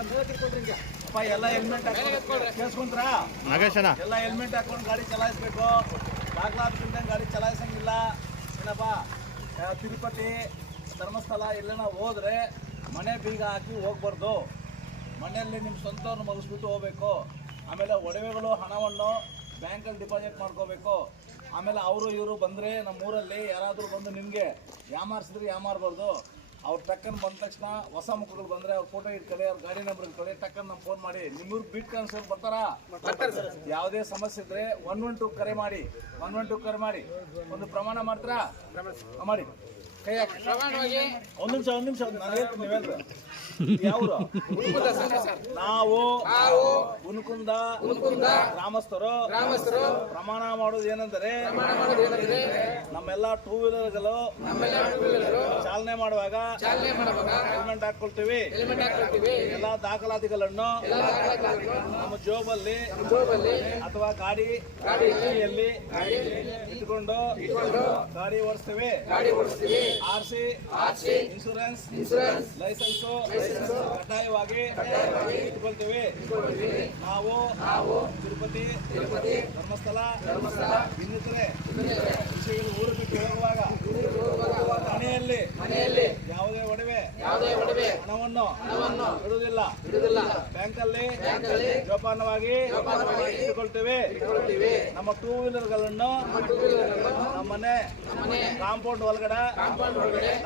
ಎಲ್ಲ ಹೆಲ್ಮೆಟ್ ಕೇಳಿಸ್ಕೊಂಡ್ರಾ? ನಾಗೇಶನ ಎಲ್ಲ ಹೆಲ್ಮೆಟ್ ಹಾಕೊಂಡು ಗಾಡಿ ಚಲಾಯಿಸ್ಬೇಕು. ದಾಖಲಾತಿಲ್ದಂಗೆ ಗಾಡಿ ಚಲಾಯಿಸಂಗಿಲ್ಲ. ಏನಪ್ಪ ತಿರುಪತಿ ಧರ್ಮಸ್ಥಳ ಎಲ್ಲನ ಹೋದ್ರೆ ಮನೆ ಬೀಗ ಹಾಕಿ ಹೋಗ್ಬಾರ್ದು. ಮನೆಯಲ್ಲಿ ನಿಮ್ಮ ಸ್ವಂತವ್ರನ್ನ ಮಗಿಸ್ಬಿಟ್ಟು ಹೋಗ್ಬೇಕು. ಆಮೇಲೆ ಒಡವೆಗಳು ಹಣವನ್ನು ಬ್ಯಾಂಕಲ್ಲಿ ಡಿಪಾಸಿಟ್ ಮಾಡ್ಕೋಬೇಕು. ಆಮೇಲೆ ಅವರು ಇವರು ಬಂದರೆ ನಮ್ಮೂರಲ್ಲಿ ಯಾರಾದರೂ ಬಂದು ನಿಮಗೆ ಯಾಮಾರಿಸಿದ್ರೆ ಯಾಮಾರಬಾರ್ದು. ಅವ್ರು ಟಕ್ಕನ್ ಬಂದ ತಕ್ಷಣ ಹೊಸ ಮುಖಗಳು ಬಂದ್ರೆ ಅವ್ರ ಫೋಟೋ ಇಟ್ಕೊಳ್ಳಿ ಅವ್ರ ಗಾಡಿ ನಂಬರ್ ಇಟ್ಕೊಳ್ಳಿ ಟಕ್ಕನ್ ನಮ್ಗೆ ಫೋನ್ ಮಾಡಿ ನಿಮ್ಮೂರು ಬೀಟ್ ಕಾನ್ಸ್ಟೇಬಲ್ ಬರ್ತಾರಾ? ಯಾವುದೇ ಸಮಸ್ಯೆ ಇದ್ರೆ ಒನ್ ಒನ್ ಟು ಕರೆ ಮಾಡಿ ಒನ್ ಒನ್ ಟು ಕರೆ ಮಾಡಿ. ಒಂದು ಪ್ರಮಾಣ ಮಾಡ್ತಾರಾ? ಮಾಡಿ. ಒಂದ್ ನಿಮಿಷ ಒಂದ್ ನಿಮಿಷ. ನೀವು ಉನ್ಕುಂದ ಗ್ರಾಮಸ್ಥರು. ಪ್ರಮಾಣ ಮಾಡೋದು ಏನಂದ್ರೆ ನಮ್ಮೆಲ್ಲ ಟೂ ವೀಲರ್ಗಳು ಚಾಲನೆ ಮಾಡುವಾಗ ಹೆಲ್ಮೆಟ್ ಹಾಕೊಳ್ತೀವಿ ಎಲ್ಲ ದಾಖಲಾತಿಗಳನ್ನು ನಮ್ಮ ಜೋಬಲ್ಲಿ ಅಥವಾ ಗಾಡಿ ಗಾಡಿಯಲ್ಲಿ ಇಟ್ಕೊಂಡು ಗಾಡಿ ಓಡಿಸ್ತೀವಿ. R C insurance insurance licence licence ಕಡ್ಡಾಯವಾಗಿ ಕಡ್ಡಾಯವಾಗಿ ಇಟ್ಕೊಳ್ತೀವಿ ನಾವು ನಾವು ತಿರುಪತಿ ಧರ್ಮಸ್ಥಳ ಧರ್ಮಸ್ಥಳ ಇನ್ನಿತರೆ ವಿಷಯಗಳು ಊರು ಬಿಟ್ಟು ಹೋಗುವಾಗ ಮನೆಯಲ್ಲಿ ಮನೆಯಲ್ಲಿ ಯಾವುದೇ ಒಡವೆ ಯಾವುದೇ ಒಡವೆ ಹಣವನ್ನು ಇಡುವುದಿಲ್ಲ. ಬ್ಯಾಂಕಲ್ಲಿ ಜೋಪಾನವಾಗಿ ಇಟ್ಟುಕೊಳ್ತೇವೆ. ನಮ್ಮ ಟೂ ವೀಲರ್ಗಳನ್ನು ನಮ್ಮನೆ ಕಾಂಪೌಂಡ್ ಒಳಗಡೆ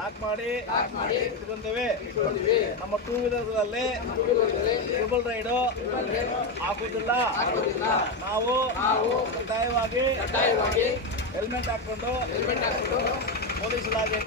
ಲಾಕ್ ಮಾಡಿ ಇಟ್ಕೊಂತೇವೆ ನಮ್ಮ ಟೂ ವೀಲರ್ಗಳಲ್ಲಿ ಟ್ರಿಬಲ್ ರೈಡು ಹಾಕುವುದಿಲ್ಲ. ನಾವು ಕಡ್ಡಾಯವಾಗಿ ಹೆಲ್ಮೆಟ್ ಹಾಕೊಂಡು ಪೊಲೀಸ್ ಇಲಾಖೆ